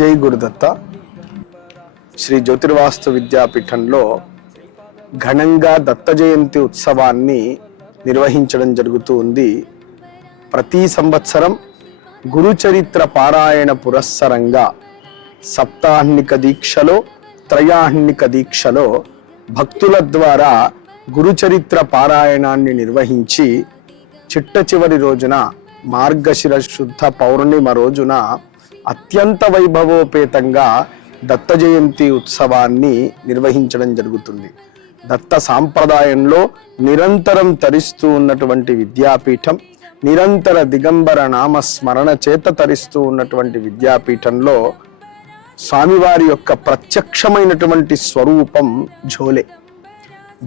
జై గురుదత్త. శ్రీ జ్యోతిర్వాస్తు విద్యాపీఠంలో ఘనంగా దత్త జయంతి ఉత్సవాన్ని నిర్వహించడం జరుగుతూ ఉంది. ప్రతి సంవత్సరం గురుచరిత్ర పారాయణ పురస్సరంగా సప్తాహ్నిక దీక్షలో, త్రయాహ్నిక దీక్షలో భక్తుల ద్వారా గురుచరిత్ర పారాయణాన్ని నిర్వహించి చిట్ట చివరి రోజున మార్గశిర శుద్ధ పౌర్ణిమ రోజున అత్యంత వైభవోపేతంగా దత్త జయంతి ఉత్సవాన్ని నిర్వహించడం జరుగుతుంది. దత్త సాంప్రదాయంలో నిరంతరం తరిస్తూ ఉన్నటువంటి విద్యాపీఠం, నిరంతర దిగంబర నామస్మరణ చేత తరిస్తూ ఉన్నటువంటి విద్యాపీఠంలో స్వామివారి యొక్క ప్రత్యక్షమైనటువంటి స్వరూపం ఝోలే.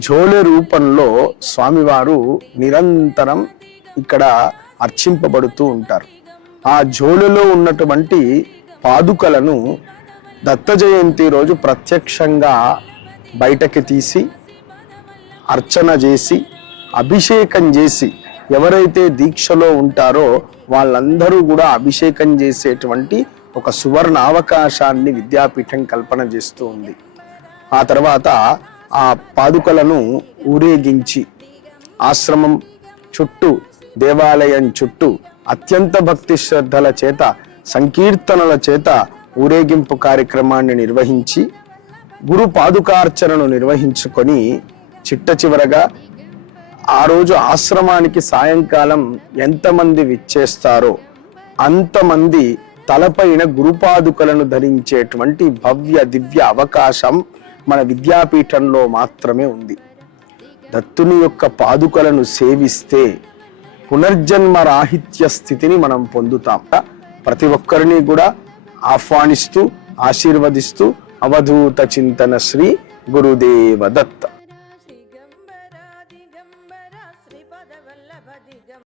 ఝోలే రూపంలో స్వామివారు నిరంతరం ఇక్కడ అర్చింపబడుతూ ఉంటారు. ఆ ఝోలెలో ఉన్నటువంటి పాదుకలను దత్త జయంతి రోజు ప్రత్యక్షంగా బయటకి తీసి అర్చన చేసి అభిషేకం చేసి, ఎవరైతే దీక్షలో ఉంటారో వాళ్ళందరూ కూడా అభిషేకం చేసేటువంటి ఒక సువర్ణ అవకాశాన్ని విద్యాపీఠం కల్పన చేస్తూ ఉంది. ఆ తర్వాత ఆ పాదుకలను ఊరేగించి ఆశ్రమం చుట్టూ, దేవాలయం చుట్టూ అత్యంత భక్తి శ్రద్ధల చేత, సంకీర్తనల చేత ఊరేగింపు కార్యక్రమాన్ని నిర్వహించి గురు పాదుకార్చనను నిర్వహించుకొని చిట్ట చివరగా ఆ రోజు ఆశ్రమానికి సాయంకాలం ఎంతమంది విచ్చేస్తారో అంతమంది తలపైన గురుపాదుకలను ధరించేటువంటి భవ్య దివ్య అవకాశం మన విద్యాపీఠంలో మాత్రమే ఉంది. దత్తుని యొక్క పాదుకలను సేవిస్తే పునర్జన్మ రాహిత్య స్థితిని మనం పొందుతాం. ప్రతి ఒక్కరిని కూడా ఆహ్వానిస్తూ, ఆశీర్వదిస్తూ అవధూత చింతన శ్రీ గురుదేవ దత్త.